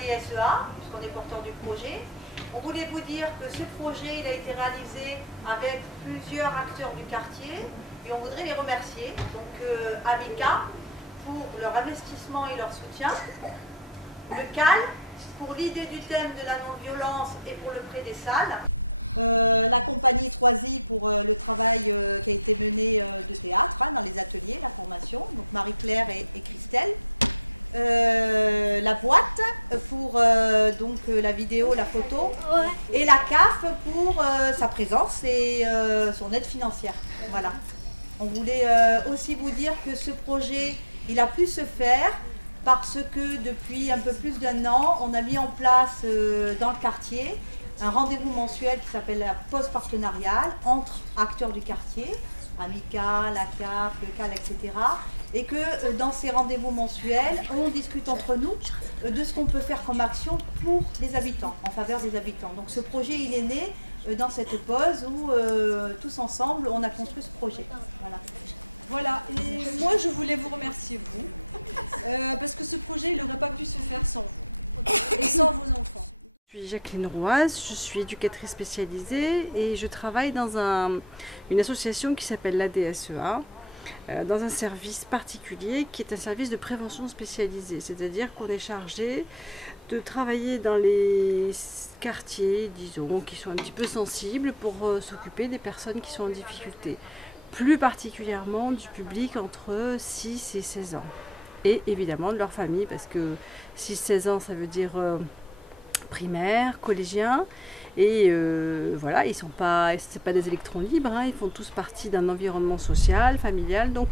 DSEA, puisqu'on est porteur du projet. On voulait vous dire que ce projet il a été réalisé avec plusieurs acteurs du quartier et on voudrait les remercier. Donc Amica pour leur investissement et leur soutien, le CAL pour l'idée du thème de la non-violence et pour le prêt des salles, la compagnie Troisy pour le travail qui a été mené de théâtre dans les ateliers, la formation, donc Marie-Claire et Christelle. La boîte pour donc la vidéo, la photo, et la CAF pour sa présence et son aide financière. Voilà. On voulait aussi vous dire que ce projet, il a pu se faire parce que depuis un peu plus d'1 an, on a mis en place dans le quartier un rendez-vous mensuel qui s'appelle la pause partenariale entre acteurs du quartier, Amica, la CAF, le CAL, etc. Et que dans ces rendez-vous mensuels, on discute entre nous de ce qu'on peut faire comme action pour les habitants, en faveur des habitants. Donc ce projet, il est né dans cette pause où tous ensemble, on a construit ce projet. Voilà. Voilà, et moi je voulais vous remercier, vous, parce que ce projet, il n'aurait pas pu se faire sans vous et sans vos enfants. Je suis Jacqueline Roise, je suis éducatrice spécialisée et je travaille dans une association qui s'appelle la DSEA, dans un service particulier qui est un service de prévention spécialisée, c'est-à-dire qu'on est chargé de travailler dans les quartiers, disons, qui sont un petit peu sensibles pour s'occuper des personnes qui sont en difficulté, plus particulièrement du public entre 6 et 16 ans et évidemment de leur famille, parce que 6-16 ans ça veut dire primaire, collégien, et voilà, ils sont pas, c'est pas des électrons libres, hein, ils font tous partie d'un environnement social, familial, donc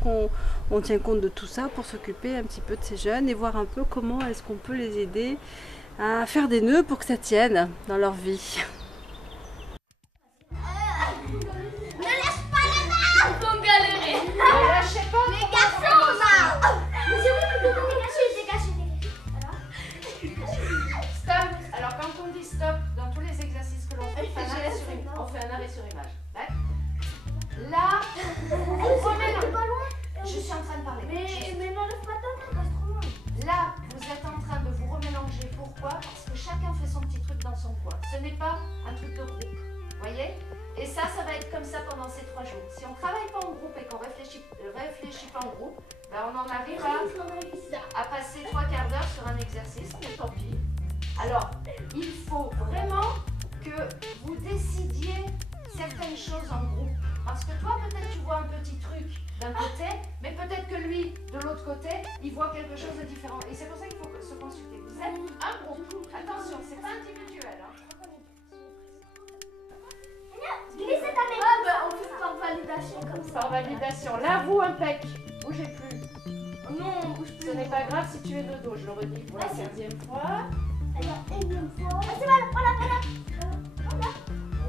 on tient compte de tout ça pour s'occuper un petit peu de ces jeunes et voir un peu comment est-ce qu'on peut les aider à faire des nœuds pour que ça tienne dans leur vie. On fait un arrêt sur image. Là, on remet je suis en train de parler. Mais n'enlève pas ta main, passe trop loin. Là, vous êtes en train de vous remélanger. Pourquoi? Parce que chacun fait son petit truc dans son coin. Ce n'est pas un truc de groupe. Vous voyez? Et ça va être comme ça pendant ces 3 jours. Si on ne travaille pas en groupe et qu'on réfléchit pas en groupe, ben on en arrive à passer 3 quarts d'heure sur un exercice, mais tant pis. Alors, il faut vraiment que vous décidiez certaines choses en groupe. Parce que toi, peut-être tu vois un petit truc d'un côté, mais peut-être que lui, de l'autre côté, il voit quelque chose de différent. Et c'est pour ça qu'il faut se consulter. Vous êtes un groupe. Attention, c'est pas individuel. Glissez ta main. On fait par validation comme ça. Par validation. Là, vous, impec. Bougez plus. Non, on bouge plus. Ce n'est pas grave si tu es de dos. Je le redis pour la 15e fois. Alors, une fois. Voilà.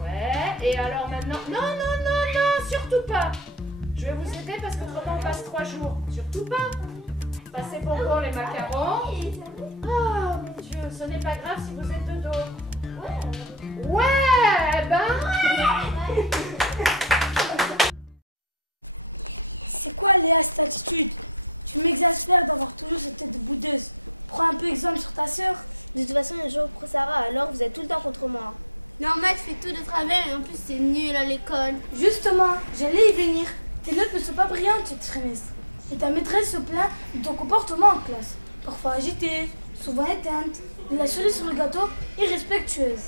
Ouais, et alors maintenant... Non, surtout pas. Je vais vous aider parce qu'autrement on passe 3 jours. Surtout pas. Passez bonbon les macarons. Oh mon Dieu, ce n'est pas grave si vous êtes de dos. Ouais, C'est quoi Léa cette attitude? Tu m'exaspères d'avoir toujours cette tête de boudeuse. Prends un peu exemple sur ta sœur. De toute façon, je reprends Sarah, alors vous êtes tout le temps contre moi. Normal, tu fais tout de travers et en plus c'est nul à l'école. Justement, j'allais y venir. Tes notes ne sont pas brillantes ce trimestre. Et ta maîtresse se plaint de ton comportement en classe. Parfois agitée, souvent éteinte, de la cerise sur le gâteau, irrespectueuse.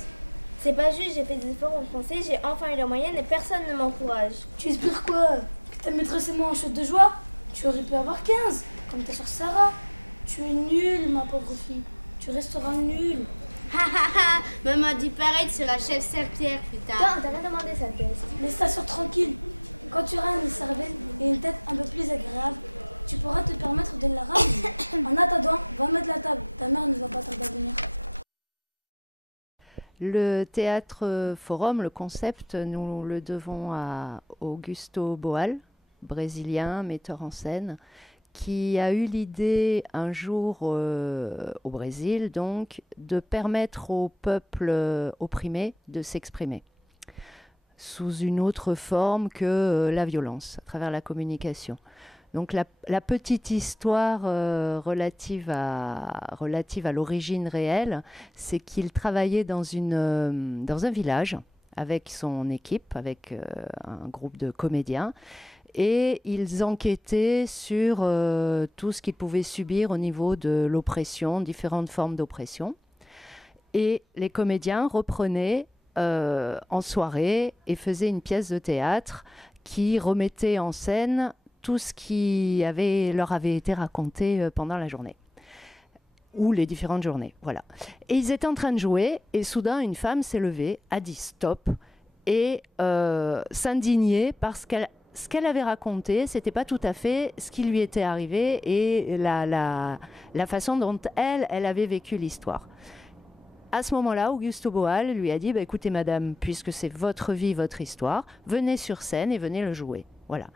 C'est pas juste, j'ai fait des efforts en français, j'ai enfin eu la moyenne et personne ne m'encourage. Tu espères quoi? Que ta maîtresse et moi en chute de joie? Tu aurais pu avoir 15, comme ta soeur Sarah. Tu es nulle, ma pauvre fille. Tu resteras nulle. Maman dit pareil sur la chef serpillère plus tard. Toi, on t'a pas demandé ça, test. Laisse ta soeur tranquille. Quand tu auras une cervelle et une tête un peu plus agréable, tu pourras te permettre de la ramener. En attendant, va mettre la table. Ta mère ne va pas tarder à venir. Le théâtre forum, le concept, nous le devons à Augusto Boal, brésilien, metteur en scène, qui a eu l'idée un jour au Brésil, donc, de permettre au peuple opprimé de s'exprimer sous une autre forme que la violence, à travers la communication. Donc la petite histoire relative à l'origine réelle, c'est qu'il travaillait dans un village avec son équipe, avec un groupe de comédiens, et ils enquêtaient sur tout ce qu'ils pouvaient subir au niveau de l'oppression, différentes formes d'oppression. Et les comédiens reprenaient en soirée et faisaient une pièce de théâtre qui remettait en scène tout ce qui leur avait été raconté pendant la journée, ou les différentes journées. Voilà. Et ils étaient en train de jouer, et soudain, une femme s'est levée, a dit stop, et s'indignait parce qu'elle ce qu'elle avait raconté, c'était pas tout à fait ce qui lui était arrivé et la façon dont elle avait vécu l'histoire. À ce moment-là, Augusto Boal lui a dit écoutez madame, puisque c'est votre vie, votre histoire, venez sur scène et venez le jouer. Voilà.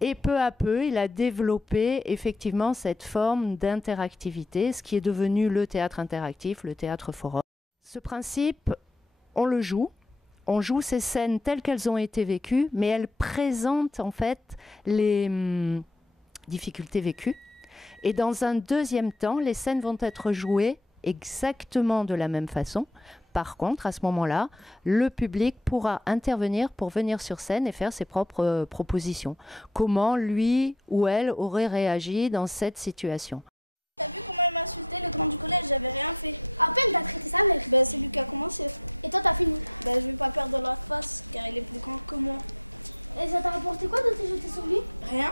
Et peu à peu, il a développé effectivement cette forme d'interactivité, ce qui est devenu le théâtre interactif, le théâtre forum. Ce principe, on le joue. On joue ces scènes telles qu'elles ont été vécues, mais elles présentent en fait les difficultés vécues. Et dans un deuxième temps, les scènes vont être jouées exactement de la même façon. Par contre, à ce moment-là, le public pourra intervenir pour venir sur scène et faire ses propres propositions. Comment lui ou elle aurait réagi dans cette situation. T'as vu comment elle m'a insulté, le grand du collège, j'avais rien fait. À peine t'as traité sa mère. Ben c'est lui qui a commencé. Et toi t'as fini. Ben je vais pas perdre la face car il est plus grand que moi. Et ça t'a rapporté quoi de te jeter sur lui? Rien.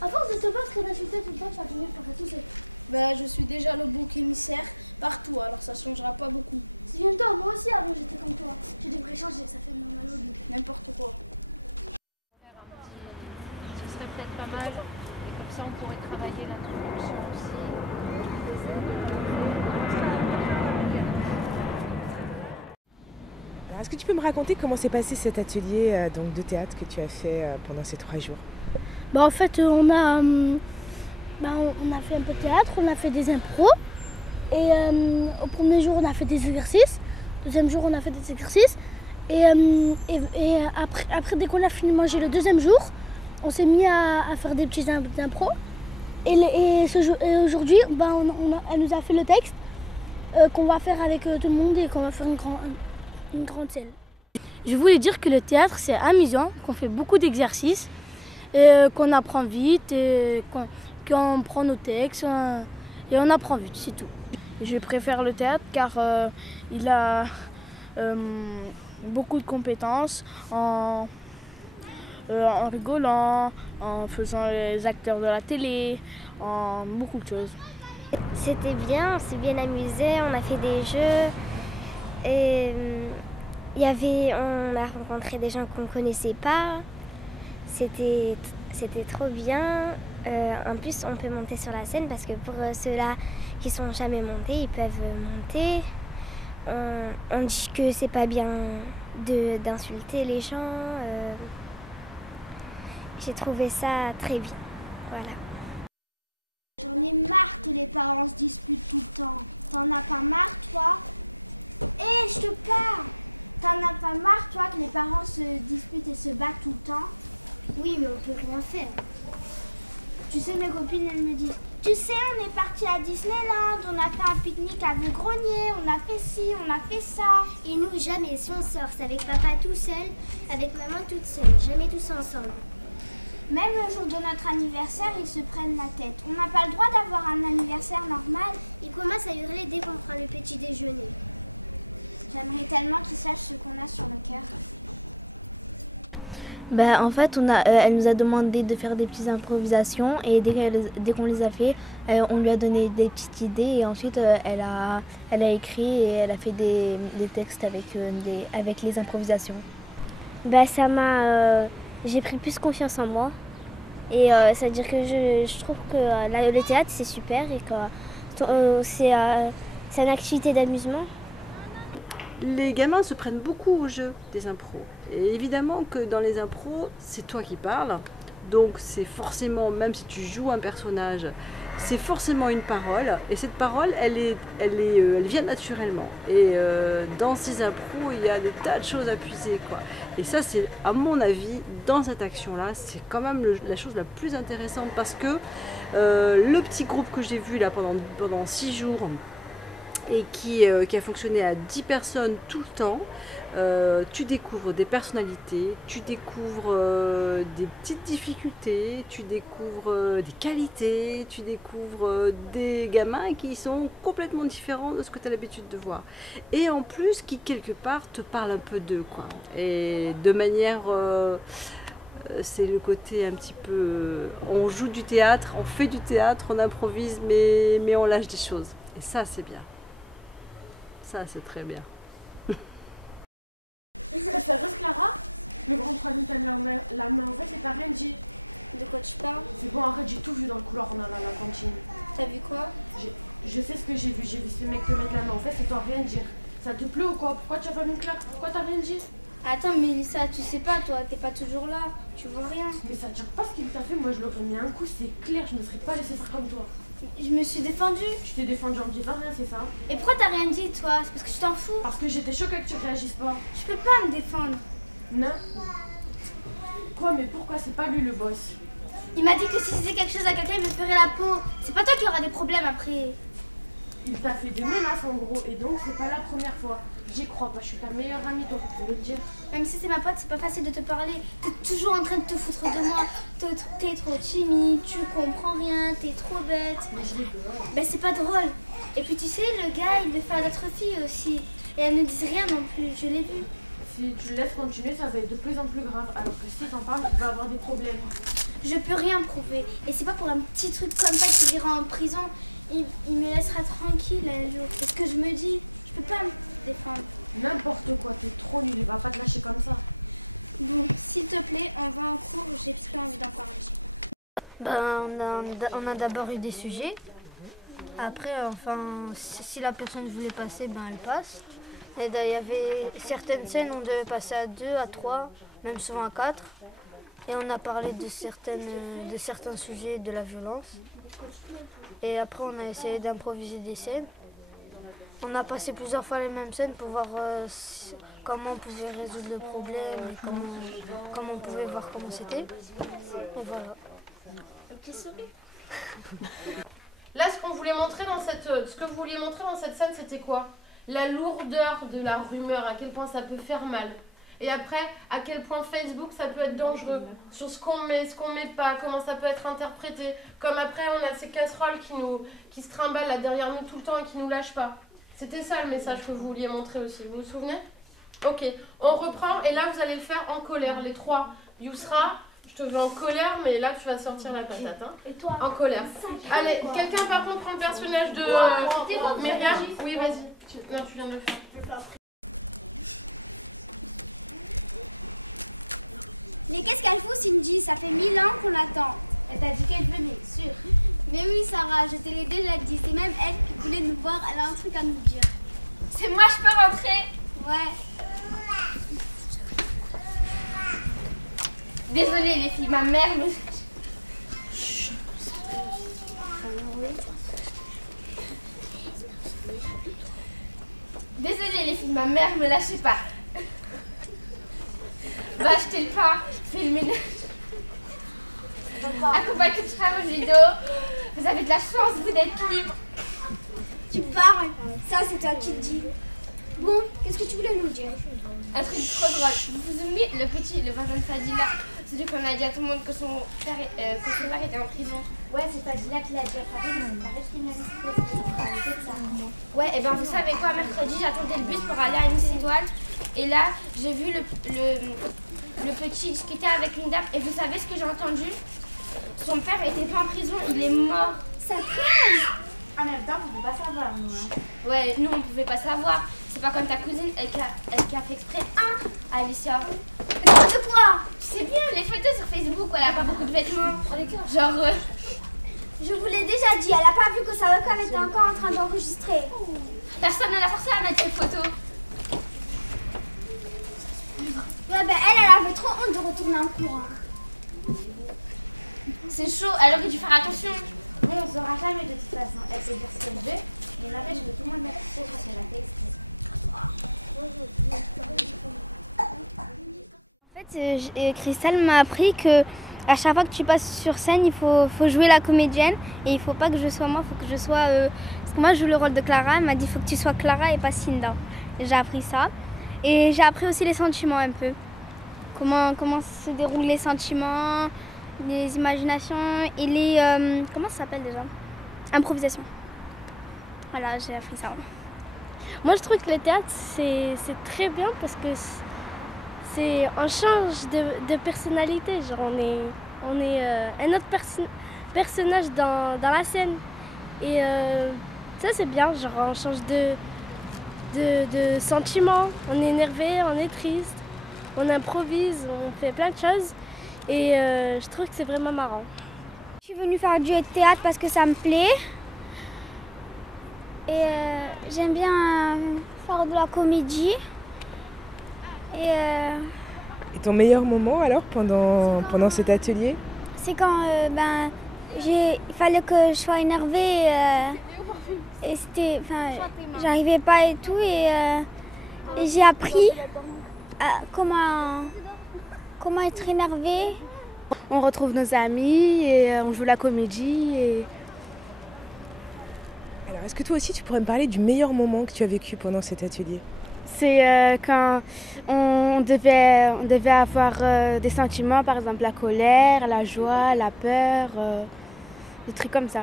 À force de te battre et d'insulter tout le temps, tu vas finir par faire tout seul. Ben je suis déjà le bouc émissaire partout, alors ça changera pas beaucoup. Souviens-toi, moi aussi avant j'étais comme toi. Je devrais changer, ça fait mal au dos. N'importe quoi. Ce serait peut-être pas mal, et comme ça on pourrait travailler l'introduction aussi. Est-ce que tu peux me raconter comment s'est passé cet atelier donc de théâtre que tu as fait pendant ces 3 jours? Bah en fait on a fait un peu de théâtre, on a fait des impros. Et au premier jour on a fait des exercices, deuxième jour on a fait des exercices. Et après dès qu'on a fini de manger le deuxième jour, on s'est mis à faire des petits impros. Et aujourd'hui elle nous a fait le texte qu'on va faire avec tout le monde et qu'on va faire une grande scène. Je voulais dire que le théâtre c'est amusant, qu'on fait beaucoup d'exercices, qu'on apprend vite, qu'on prend nos textes et on apprend vite, c'est tout. Je préfère le théâtre car il a beaucoup de compétences en rigolant, en faisant les acteurs de la télé, en beaucoup de choses. C'était bien, on s'est bien amusé, on a fait des jeux. Et on a rencontré des gens qu'on ne connaissait pas. C'était trop bien. En plus, on peut monter sur la scène parce que pour ceux-là qui ne sont jamais montés, ils peuvent monter. On dit que c'est pas bien d'insulter les gens. J'ai trouvé ça très bien. Voilà. J'en ai marre que les parents se disputent tout le temps. T'en as pas marre, toi? Je te parle! T'en as pas marre, toi, que les parents se disputent et se battent tout le temps? Oui, mais on peut rien faire. Tu sais, mes copines, elles me disent, tu sais, on est parti à Disneyland, on a fait un pique-nique à Grenier, on a fait ci, on a fait ça. Et nous, jamais, si on sort, c'est avec papa tout seul, avec maman toute seule, jamais tous ensemble. Même le jour de notre anniversaire, ils se prennent la tête. On n'a pas le droit d'avoir un anniversaire normal. Ils commencent à hurler dès qu'on prend le petit déjeuner. J'aimerais tellement qu'ils sachent ce qu'on a sur le cœur. En fait, elle nous a demandé de faire des petites improvisations et dès qu'on les a fait, on lui a donné des petites idées et ensuite elle a écrit et elle a fait des textes avec les improvisations. J'ai pris plus confiance en moi et ça veut dire que je trouve que le théâtre c'est super et que c'est une activité d'amusement. Les gamins se prennent beaucoup au jeu des impros. Et évidemment que dans les impros, c'est toi qui parles. Donc c'est forcément, même si tu joues un personnage, c'est forcément une parole, et cette parole, elle vient naturellement. Et dans ces impros, il y a des tas de choses à puiser, quoi. Et ça, c'est, à mon avis, dans cette action-là, c'est quand même la chose la plus intéressante, parce que le petit groupe que j'ai vu là pendant 6 jours, et qui a fonctionné à 10 personnes tout le temps, tu découvres des personnalités, tu découvres des petites difficultés, tu découvres des qualités, tu découvres des gamins qui sont complètement différents de ce que tu as l'habitude de voir. Et en plus, qui quelque part te parlent un peu d'eux, quoi. Et de manière... c'est le côté un petit peu... on joue du théâtre, on fait du théâtre, on improvise, mais on lâche des choses. Et ça, c'est bien. Ça, c'est très bien. C'est sérieuse, Clara? Le grand frère t'a mis la main en fait et t'as rien dit. De quoi tu parles? C'est bon, arrête, j'ai tout vu dans le couloir en allant à la cantine. T'as vu quoi? Je sais ce que j'ai vu ce mec te mettre la main en fait et toi rien dire. Ça te plaît ou quoi? Pourquoi tu as pas mis une claque? Pourquoi t'as rien dit? Attends, Mélissa, tu sais pas, toi, t'es pas toujours là, tu vois rien. Mais ça tire pas ce qu'il t'a fait, moi je l'aurais mis un coup, c'est clair, je me serais pas laissé faire comme toi. Je me suis défendue. Tu t'es défendue en me disant rien, c'est ça? Et pourquoi t'as rien dit, toi? C'est parce que tu t'en fous? Parce que j'étais choquée que tu réagisses pas. Je peux pas me défendre. Non. Quoi, mais pourquoi? C'est pas lui le boss. Il m'a dit que si je disais quelque chose à quelqu'un, il me ferait la peau. C'est pas toi qui auras des problèmes après. Il t'a fait des menaces en gros, et donc c'est pas la première fois. J'y crois pas, je suis ta meilleure amie, toi, tu peux le dire. Même si c'est ma pote, c'est pas facile de te parler. T'es toujours en train de te foutre de moi. T'es trop timide, tu comprends rien, t'es trop bête. Mais je l'ai peur. Ben c'est pas drôle. Et puis tu sais, le gars, il le fait à d'autres filles aussi. Et elles ne disent rien non plus, je l'ai vu. Si tu le laisses continuer, ça va être de plus en plus grave. Alors que si t'en parles, tu vas avoir des problèmes. Je peux rien prouver. Et c'est pas pour un petit truc comme ça qu'il ira en prison. Il me laissera tranquille un jour. C'est ce que je me dis. Je peux pas me défendre. N'importe quoi, t'es trop nul, il va pas te lâcher comme ça. Bon, s'il te plaît, on va en cours, j'ai plus envie d'en parler. Ben, on a d'abord eu des sujets. Après, enfin, si la personne voulait passer, ben elle passe. Et il y avait certaines scènes, on devait passer à 2, à 3, même souvent à 4. Et on a parlé de certains sujets de la violence. Et après, on a essayé d'improviser des scènes. On a passé plusieurs fois les mêmes scènes pour voir comment on pouvait résoudre le problème et comment on pouvait voir comment c'était. Et voilà. Un petit sourire. Là, ce que vous vouliez montrer dans cette scène, c'était quoi? La lourdeur de la rumeur, à quel point ça peut faire mal. Et après, à quel point Facebook, ça peut être dangereux. Sur ce qu'on met pas, comment ça peut être interprété. Comme après, on a ces casseroles qui se trimballent là derrière nous tout le temps et qui nous lâchent pas. C'était ça le message que vous vouliez montrer aussi, vous vous souvenez? Ok, on reprend et là vous allez le faire en colère, les trois. Yousra, je te veux en colère, mais là tu vas sortir la patate. Hein. Et toi? En colère. Allez, quelqu'un par contre prend le personnage de Myriam? Oui, vas-y. Non, tu viens de le faire. Mais qu'est-ce qu'elle fout, Cindy? Ça fait 1000 ans qu'on l'attend. Elle t'a dit qu'elle venait, sûr. Mais oui, Sarah, je te l'ai déjà dit. C'est même elle qui voulait nous voir. Elle a un truc à nous dire. C'est moi, je peux rentrer? Ouais. Désolée les filles, ma mère me... Désolée les filles, ma mère me lâchait pas. Va acheter le pain, fais le ménage. Accompagne tout travail au judo. Vous avez de la chance, vous d'être libre. Tu parles. Ça, c'est toi qui te dis. Bon, qu'est-ce que tu voulais nous dire? Un truc trop drôle. Vous vous souvenez, le voisin de Fadila, celui qu'on a dit à tout le monde que son père était en prison. Ouais, c'est Fadila qui l'a dit à Fadila, mais c'est pas criminalisé. Ouais, et ben vous savez quoi, mercredi, j'attendais le bus pour aller à Nice Étoile. Et là, j'ai vu le petit discuter avec une dame. Et vous savez ce que j'ai entendu? Son père était pas en prison, il est mort. Ça craint! En même temps, on pouvait pas savoir, nous. Hein. Ouais, nous, on pouvait pas savoir. C'est pas comme ta cousine, elle qui a fait exprès. Hein, Alicia? De quoi? Tu sais bien, les photos sur Facebook, elle a pas beaucoup de vêtements. Genre... Je vous l'ai déjà dit, elle a pas vu que sa webcam était encore en train d'enregistrer. Personne ne l'a forcé à mettre les photos. Ouais, ben elle avait trop honte de retourner en cours. Hein. C'est chaud, elle aurait dû faire attention. Bon, on ne saura jamais de toute façon. Elle peut dire ce qu'elle veut, mais n'empêche que tout le monde a fait parce qu'elle a fait exprès. En fait, Christelle m'a appris que à chaque fois que tu passes sur scène, il faut jouer la comédienne et il faut pas que je sois moi, il faut que je sois... Parce que moi, je joue le rôle de Clara. Elle m'a dit il faut que tu sois Clara et pas Cinda. Et j'ai appris ça. Et j'ai appris aussi les sentiments un peu. Comment se déroulent les sentiments, les imaginations et les... comment ça s'appelle déjà? Improvisation. Voilà, j'ai appris ça. Moi, je trouve que le théâtre, c'est très bien parce que on change de personnalité. Genre, on est un autre personnage dans la scène. Et ça, c'est bien. Genre, on change de sentiments. On est énervé, on est triste, on improvise, on fait plein de choses. Et je trouve que c'est vraiment marrant. Je suis venue faire du théâtre parce que ça me plaît. Et j'aime bien faire de la comédie. Et ton meilleur moment alors pendant cet atelier? C'est quand il fallait que je sois énervée et j'arrivais pas et tout et j'ai appris comment être énervée. On retrouve nos amis et on joue la comédie. Alors est-ce que toi aussi tu pourrais me parler du meilleur moment que tu as vécu pendant cet atelier? C'est quand on devait avoir des sentiments, par exemple la colère, la joie, la peur, des trucs comme ça.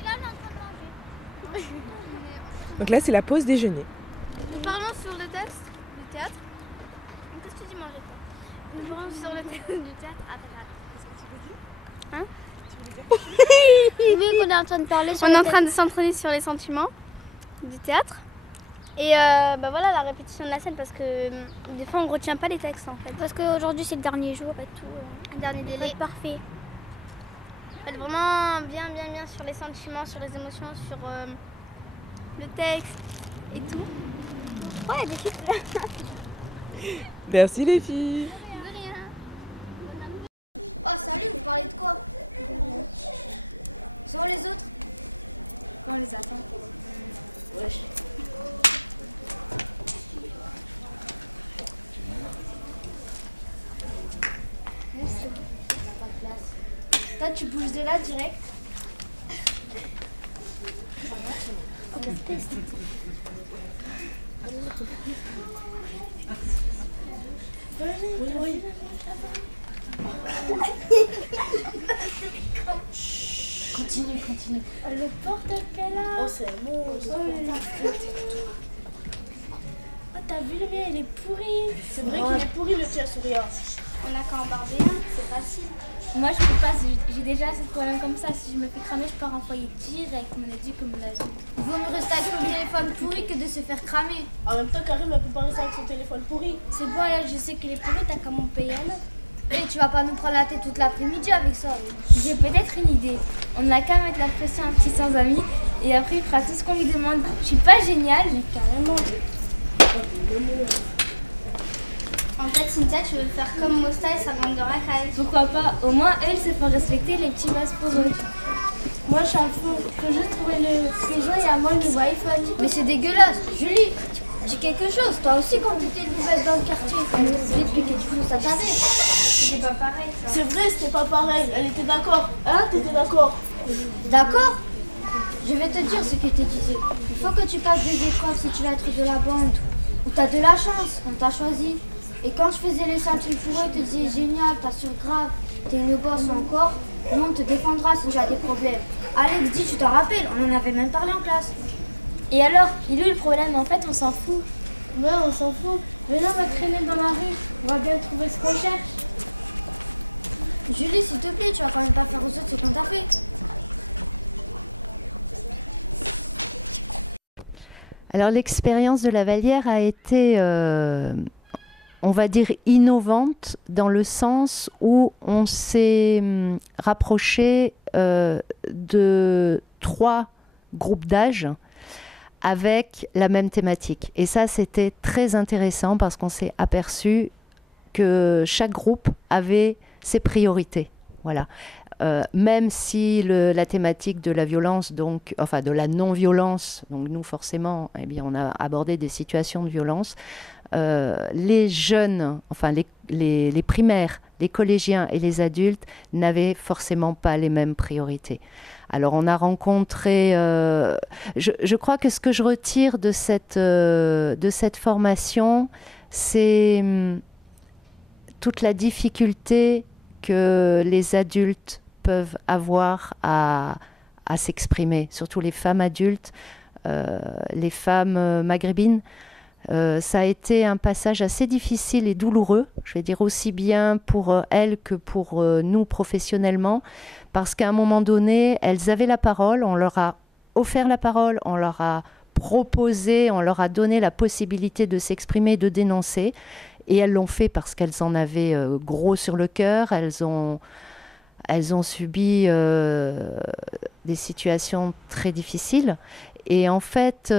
Et là, on est en train de manger. Donc là c'est la pause déjeuner. Nous parlons sur le test du théâtre. Qu'est-ce que tu dis manger? Nous parlons sur le test du théâtre. Hein? Oui, qu'on est en train de parler sur On est en train de s'entraîner sur les sentiments du théâtre. Et voilà la répétition de la scène parce que des fois on retient pas les textes en fait. Parce qu'aujourd'hui c'est le dernier jour et tout. Un dernier délai. Parfait. Faites vraiment bien sur les sentiments, sur les émotions, sur le texte et tout. Ouais, des filles. Merci les filles. Oh salut, vous parlez de quoi? Sur les autres? On les attend. Wesh. Toi, tu bouges de là direct. Oui. Continue. Le bordel qu'elle a. Oh, c'est bon. Oh, t'as vu le mien, il est pourri. C'est vrai qu'il est pourri le tien, Souria. On a qu'à embarder un, c'est facile. Moi je peux pas, j'ai déjà assez de problèmes comme ça. Si je me fais cramer, je pars en foyer direct. On a dit comme on l'a dit. Il vaut mieux rester avec son téléphone pourri que de se faire cramer. En même temps, Karim, elle peut pas rester avec son téléphone pourri. C'est bon, là je sais qu'il est pourri, t'as qu'à m'en payer un autre. Et tu vas pas nous prendre la tête toute l'après-midi avec ça. J'ai peut-être une idée. On a qu'à mettre la pression à un petit sans ami et après il fera tout ce qu'on lui demande. Je suis pas géniale, mais carrément. En fait, Cynthia, tu veux faire comme Mosta et sa bande de racailles. Pourquoi pas? Au moins, elle se fait respecter les petits bases pour eux. Moi, je suis à fond. Je peux juste trouver les gens et à moi le nouveau iPhone. Mais c'est dégueulasse. Julie, dis quelque chose. Toi aussi, quand tu étais nouvelle dans le quartier, quand tu expliquer du coup, ça t'avait. C'était pas pareil ça. C'est vrai, c'était pas pareil. Elle était d'accord. Hein, t'étais d'accord? D'accord? Je vais te dire ce que tu disais. Il faut que tu passes des épreuves si tu veux être de la bande. Ou t'as de la chance, on t'a choisi. Et quand je faisais les centimes pour eux, ils te disaient génial, t'assures grave, t'es une bosse encore. Nous, on te défendra si tu as des problèmes. Alex dit, tu t'en rappelles, on en avait même parlé en classe. Et alors, il est où le problème? En fait, on s'en fout. Ouais, on s'en fout. Venez, on va traîner dans la rue. On va bien trouver ce qu'on cherche. Julie, s'il te plaît, tu vas quand même pas faire aux autres ce qu'on t'a fait. Alors l'expérience de la Vallière a été, on va dire, innovante dans le sens où on s'est rapproché de 3 groupes d'âge avec la même thématique. Et ça, c'était très intéressant parce qu'on s'est aperçu que chaque groupe avait ses priorités. Voilà. même si la thématique de la violence, donc, enfin de la non-violence, donc nous forcément, eh bien, on a abordé des situations de violence, les jeunes, enfin les primaires, les collégiens et les adultes n'avaient forcément pas les mêmes priorités. Alors on a rencontré, je crois que ce que je retire de cette formation, c'est toute la difficulté que les adultes peuvent avoir à s'exprimer, surtout les femmes adultes, les femmes maghrébines. Ça a été un passage assez difficile et douloureux, je vais dire aussi bien pour elles que pour nous professionnellement, parce qu'à un moment donné, elles avaient la parole, on leur a offert la parole, on leur a proposé, on leur a donné la possibilité de s'exprimer, de dénoncer, et elles l'ont fait parce qu'elles en avaient gros sur le cœur, elles ont subi des situations très difficiles, et en fait,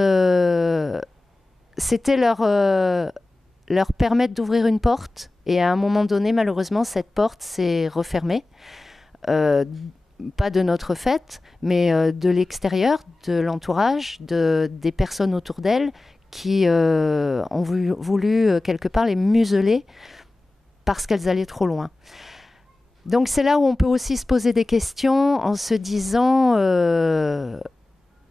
c'était leur permettre d'ouvrir une porte, et à un moment donné, malheureusement, cette porte s'est refermée. Pas de notre fait, mais de l'extérieur, de l'entourage, des personnes autour d'elles qui ont voulu quelque part les museler parce qu'elles allaient trop loin. Donc c'est là où on peut aussi se poser des questions en se disant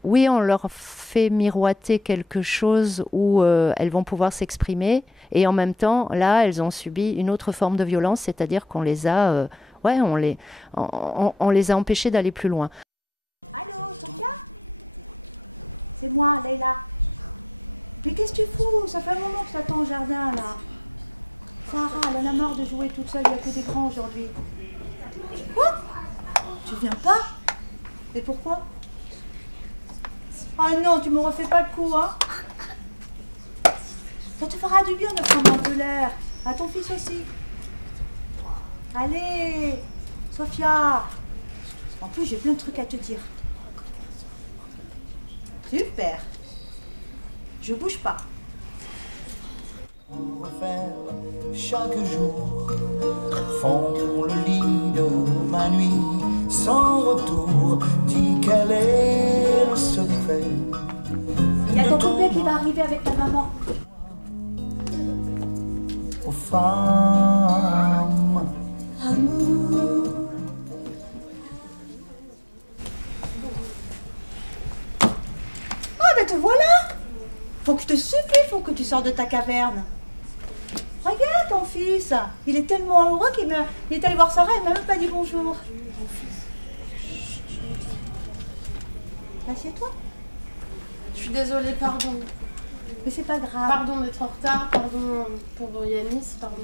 oui, on leur fait miroiter quelque chose où elles vont pouvoir s'exprimer, et en même temps, là, elles ont subi une autre forme de violence, c'est-à-dire qu'on les a, on les a empêchées d'aller plus loin. Allô, Sophia? C'est moi, Leïla. Mais qu'est-ce que tu fous? Ça fait un moment que je t'attends au jardin, là. Sarah, elle en a marre de jouer toute seule, il n'y a que des grands aujourd'hui. Quoi? Tu viens pas? Et pourquoi? Ah non, tu me refais pas le coup, hein? Ça te fera du bien de prendre un peu l'air. À ton fils aussi. Allez, Sophia. En plus, j'ai plein de trucs à te dire. Super. Je bouge pas. Pour refaire chaque jour, font le lit de ma nuit, sans retour, dis quel est le secret. Il y a ton copain qui va arriver avec ta maman. Aux femmes. Amour. Ah ben te voilà. Faut que je te supplie, faut que tu sors de ta caverne. Regarde ton fils, il est tellement amoureux qu'il est allé voir Sarah et il m'a même pas dit bonjour. Assieds-toi. Je suis désolée, pardon. Mais c'est pas grave. Pardon d'être en retard, pardon pour Yanis, pardon.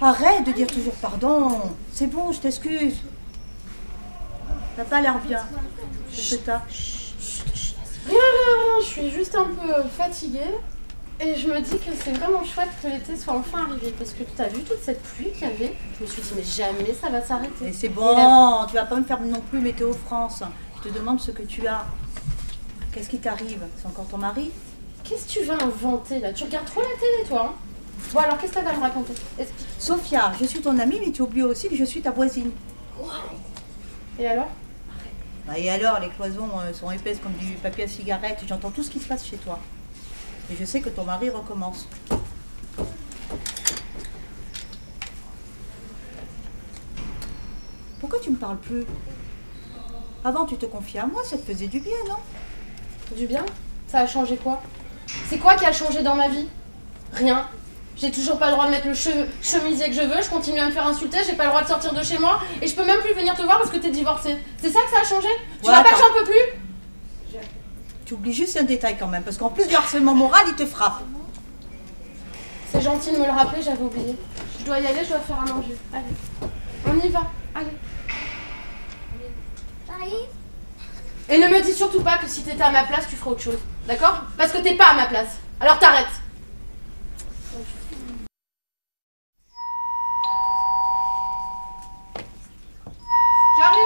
Arrête de dire toujours pardon. C'est bon, je t'excuse. T'as pas l'air bien. Qu'est-ce que t'as? Rien, je suis juste un peu fatiguée. Et je me dis que c'est vraiment chouette que l'été soit enfin arrivé. Parce que tu as vu toute cette pluie qu'il y avait. Je me suis dit, mais jamais ça va s'arrêter. Et c'est bon, tu vas pas me faire non plus Météo France. Je te demande ce que tu as. Qu'est-ce qui t'arrive? C'est encore ton mari? Qu'est-ce que tu vas inventer là? Tu regardes trop la télé, toi, hein? Bon, alors qu'est-ce que tu vas me raconter? Explique. Sophia, je suis ton amie, mais tu oublies aussi que je suis ta voisine. Et alors? Et alors, les cloisons sont épaisses comme du papier à cigarette. J'entends tout ce qui se passe chez toi. Et je sais que ton mari recommence. Pourquoi tu me parles plus? Avant, tu te confiais à moi, ça te faisait du bien, non? Du bien? Ça a changé quoi? C'est quoi qui a changé dans ma vie? Rien. J'ai toujours pas le droit de mettre le chemisier que je veux, je continue à me faire insulter, j'ai pas le droit de sortir de chez moi, et je peux même plus venir te voir parce que t'es divorcée. C'est ça que ça a changé? Tu vois pas que j'en peux plus? Tu oublies juste un détail quand même, parce qu'en plus du harcèlement moral, il te frappe. C'est gentil de me le rappeler, j'avais oublié. Je dois y aller, je dois faire à manger. Allez, on y va, allez. Et ne me dis surtout pas que si t'étais à ma place, tu ferais autre chose, d'accord? Parce que t'es pas à ma place. Alors t'arrêtes. J'arrive.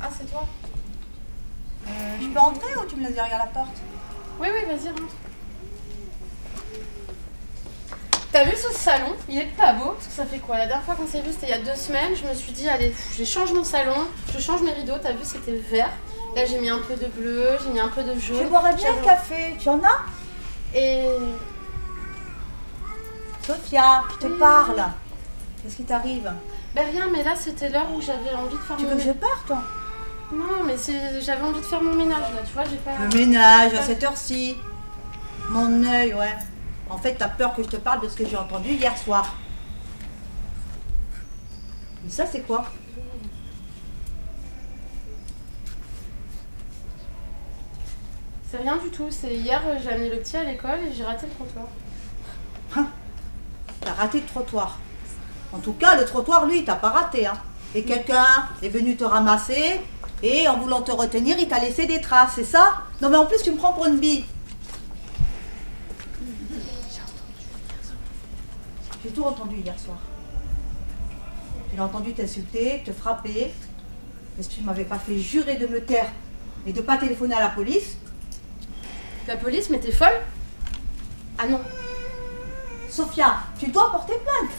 Ah, c'est toi? Je peux entrer ou tu me laisses derrière la porte? Oui, vas-y, rentre. T'as vu ce salon? Il est pas beau, parce que ça fait quoi? La dernière fois qu'on s'est vu, c'était il y a 2 semaines. Je me suis dit, allez, je change mon salon, je change mes rideaux. T'as vu, c'était vert. Là, j'ai mis un peu de bleu, j'ai mis un peu de jaune. Je boirais bien un café, tu en as? Et... Sophia, je te parle. Qu'est-ce qui t'arrive? Ben rien, mais là, c'était l'heure où j'avais envie de faire Tu veux que je parte, toi? Non, mais j'avais envie de faire mon ménage, là, tu vois, j'ai pas... Le ménage, à cette heure-ci. Mon œil, ouais. En fait, t'as peur que je te parle de ce que j'ai entendu hier soir. Mais ça, c'est quoi? C'est rien du tout, c'est hier, j'ai amené le petit à l'école et j'ai raté le trottoir. T'as raté le trottoir. En tout cas, le trottoir, lui, il t'a pas raté, hein. Et quelqu'un est venu te ramasser et en voulant te retenir, il t'a laissé des traces, c'est ça? Non, mais en plus, tu me prends pour une bille. J'ai tout entendu hier soir. J'ai entendu t'insulter, te frapper. Est-ce que tu ne m'avais pas fait jurer de me taire et de ne pas téléphoner à la police? La police, mais t'es folle? Ah non. Sophia, tu dois porter plainte.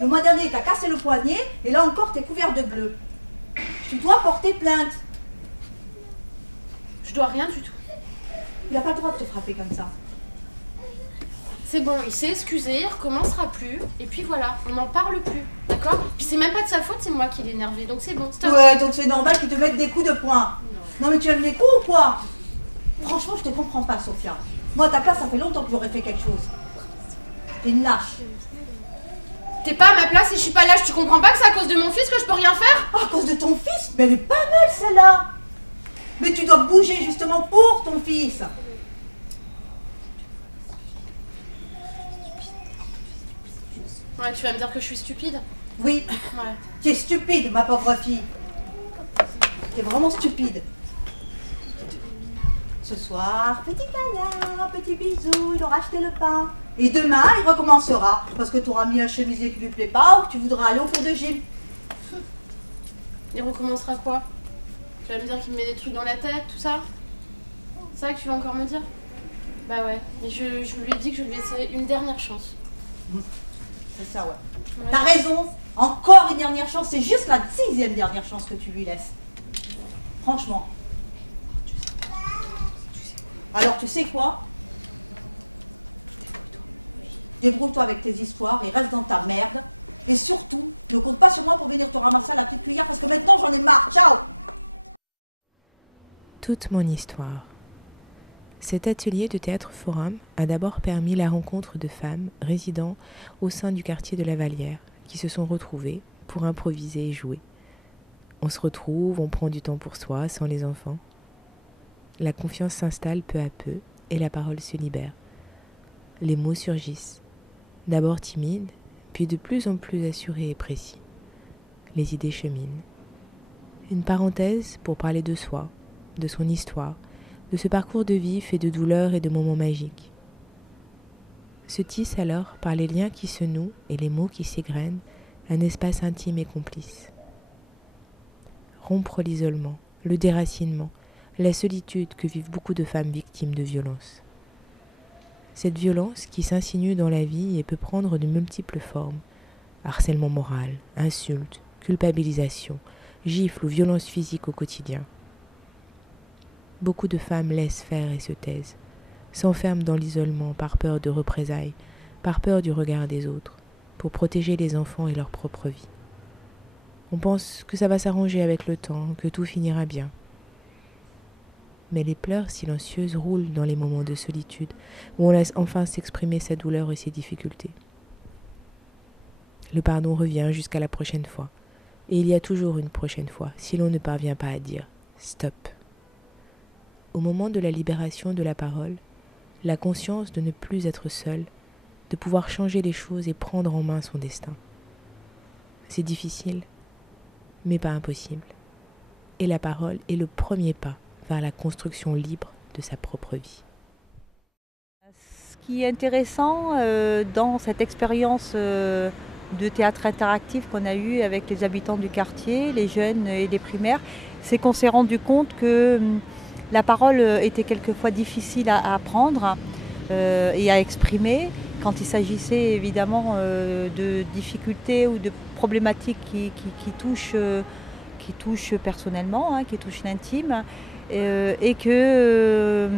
Le mois dernier, t'as cassé le poignet et là encore, t'es couvert de bleu. Tu dois porter plainte. Je dois rien du tout. Il n'a pas le droit de te frapper comme ça. C'est bon, il s'est excusé, il recommencera plus, et puis voilà, on n'en parle plus, d'accord? Puis c'est même pas de sa faute, c'est moi qui l'ai énervé, donc c'est bon, stop. Ouais, donc c'est normal qu'ils te mettent des coups de poing. Non mais tu aimes les coups ou quoi? Franchement, je te comprends pas, Sophia. Moi, à ta place, ça fait longtemps que j'aurais fait quelque chose. T'es une lâche. T'es pas à ma place et je suis pas lâche, tu comprends pas que c'est à cause de mon fils que je peux rien faire? À cause de ton fils? Mais elle est pas mal celle-là. Mais tu dois bouger justement pour ton fils. Ouais, tu vas me dire que je suis stupide? Oui. Ouais. Tu es stupide, ma pauvre fille. Tu es vraiment stupide. Ce soir, petit câlin, petit bisou, il aura acheté le pain. Et demain, il recommencera. Parce que tu auras mis un chemisier qui lui plaît pas ou que tu voudras aller au cours de gym. Il recommencera quoi? Tu vas me dire qu'il me met des trucs dans la tête, tout ça? C'est ça que tu vas encore me dire? Bah ouais, mais je lui ai dit que je lui laissais une dernière chance. C'est ça, ouais. T'as raison. Encore une dernière chance. C'est juste la 6e dernière chance que tu lui laisses. Franchement. Alors, tu sais quoi? Débrouille-toi avec tes histoires et reste dans ta merde. Et surtout, ne compte pas sur moi pour venir te ramasser à la petite cuillère parce que maintenant, j'en ai marre. Ciao! Toute mon histoire. Cet atelier de théâtre forum a d'abord permis la rencontre de femmes résidant au sein du quartier de la Vallière qui se sont retrouvées pour improviser et jouer. On se retrouve, on prend du temps pour soi, sans les enfants. La confiance s'installe peu à peu et la parole se libère. Les mots surgissent, d'abord timides, puis de plus en plus assurés et précis. Les idées cheminent. Une parenthèse pour parler de soi, de son histoire, de ce parcours de vie fait de douleurs et de moments magiques. Se tisse alors, par les liens qui se nouent et les mots qui s'égrènent, un espace intime et complice. Rompre l'isolement, le déracinement, la solitude que vivent beaucoup de femmes victimes de violences. Cette violence qui s'insinue dans la vie et peut prendre de multiples formes, harcèlement moral, insultes, culpabilisation, gifles ou violences physiques au quotidien. Beaucoup de femmes laissent faire et se taisent, s'enferment dans l'isolement par peur de représailles, par peur du regard des autres, pour protéger les enfants et leur propre vie. On pense que ça va s'arranger avec le temps, que tout finira bien. Mais les pleurs silencieuses roulent dans les moments de solitude, où on laisse enfin s'exprimer sa douleur et ses difficultés. Le pardon revient jusqu'à la prochaine fois, et il y a toujours une prochaine fois, si l'on ne parvient pas à dire « stop ». Au moment de la libération de la parole, la conscience de ne plus être seul, de pouvoir changer les choses et prendre en main son destin. C'est difficile, mais pas impossible. Et la parole est le premier pas vers la construction libre de sa propre vie. Ce qui est intéressant dans cette expérience de théâtre interactif qu'on a eue avec les habitants du quartier, les jeunes et les primaires, c'est qu'on s'est rendu compte que la parole était quelquefois difficile à apprendre et à exprimer quand il s'agissait évidemment de difficultés ou de problématiques qui touchent personnellement, qui touchent l'intime, et que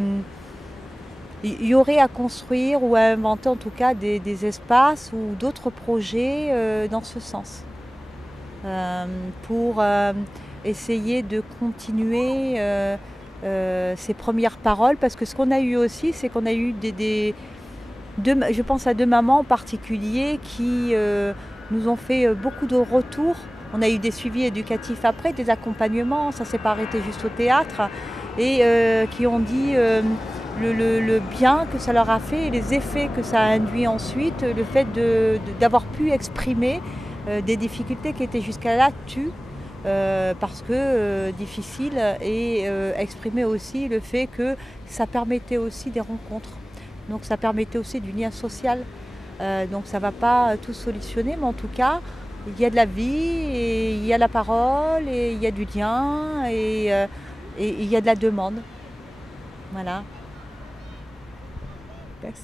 il y aurait à construire ou à inventer en tout cas des espaces ou d'autres projets dans ce sens, pour essayer de continuer ces premières paroles, parce que ce qu'on a eu aussi, c'est qu'on a eu je pense à 2 mamans en particulier qui nous ont fait beaucoup de retours. On a eu des suivis éducatifs après, des accompagnements, ça ne s'est pas arrêté juste au théâtre, et qui ont dit le bien que ça leur a fait et les effets que ça a induit ensuite, le fait d'avoir pu exprimer des difficultés qui étaient jusqu'à là tues, parce que difficiles, et exprimer aussi le fait que ça permettait aussi des rencontres. Donc ça permettait aussi du lien social. Donc ça ne va pas tout solutionner, mais en tout cas, il y a de la vie, et il y a la parole, et il y a du lien, et il y a de la demande. Voilà. Merci.